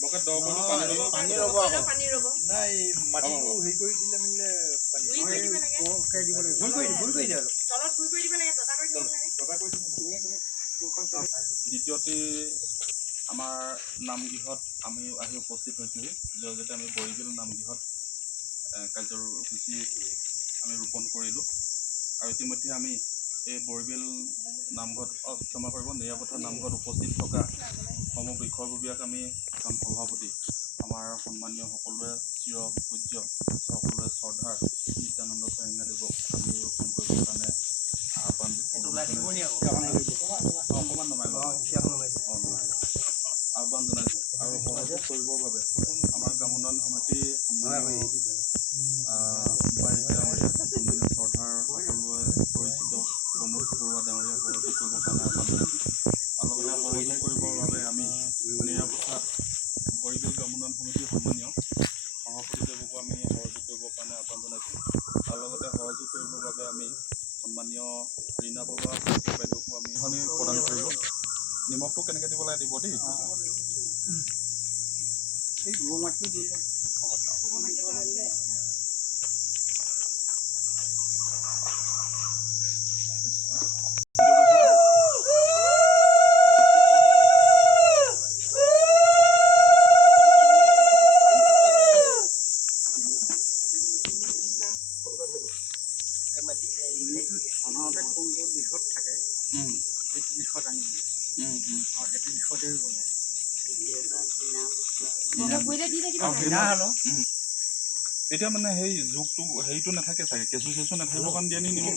বকে দ কৰি পানী ৰ'ব আকৌ পানী ৰ'ব নাই মাটিটো হেৰি কৰি দিলে মিলে পানী ভুল কৰি দিয়ে তলত ভুল কৰি দিব লাগে টটা কৰি দিব লাগে দ্বিতীয়তে আমাৰ নামগৃহত আমি আহি উপস্থিত হৈছোঁহি যাতে আমি বৰিবিল নামগৃহত কাৰ্যসূচী আমি ৰোপণ কৰিলোঁ আৰু ইতিমধ্যে আমি এই বৰবিল নামঘৰত ক্ষমা কৰিব নিৰাপত্তা নামঘৰত উপস্থিত থকা সমূহ বিষয়ববীয়াক আমি এখন সভাপতি আমাৰ সন্মানীয় সকলোৰে চিৰ পূজ্য সকলোৰে শ্ৰদ্ধাৰ নিত্যানন্দ চাৰিঙাদেৱক আমি ৰোপণ কৰিবৰ কাৰণে আহ্বান অকণমান নমাই আহ্বান জনাইছোঁ আৰু সহযোগ কৰিবৰ বাবে আমাৰ গ্ৰাম উন্নয়ন সমিতি সন্মানীয় ডাঙৰীয়া সন্মানীয় শ্ৰদ্ধাৰ সকলোৱে পৰিচিত প্ৰমোদ বৰুৱা ডাঙৰীয়া সহযোগ কৰিবৰ কাৰণে আহ্বান জনাইছোঁ আৰু লগতে সহযোগ কৰিবৰ বাবে আমি নিৰাপত্তা বৰিবিল গ্ৰাম উন্নয়ন সমিতিৰ সন্মানীয় সভাপতিদেৱকো আমি সহযোগ কৰিবৰ কাৰণে আহ্বান জনাইছোঁ আৰু লগতে সহযোগ কৰিবৰ বাবে আমি সন্মানীয় ৰীণা বাবা বাইদেউকো আমি এখনি প্ৰদান কৰিব নিমখটো কেনেকৈ দিব লাগে দিব দেই এই গৰু মাটিটো দি সাধাৰণতে কোনটো দিশত থাকে সেইটো দিশত আনি আৰু সেইটো দিশতে এতিয়া মানে সেই জোখটো হেৰিটো নাথাকে চাগে কেঁচু চেঁচু নাথাকিবৰ কাৰণে দিয়ে নি নিমখ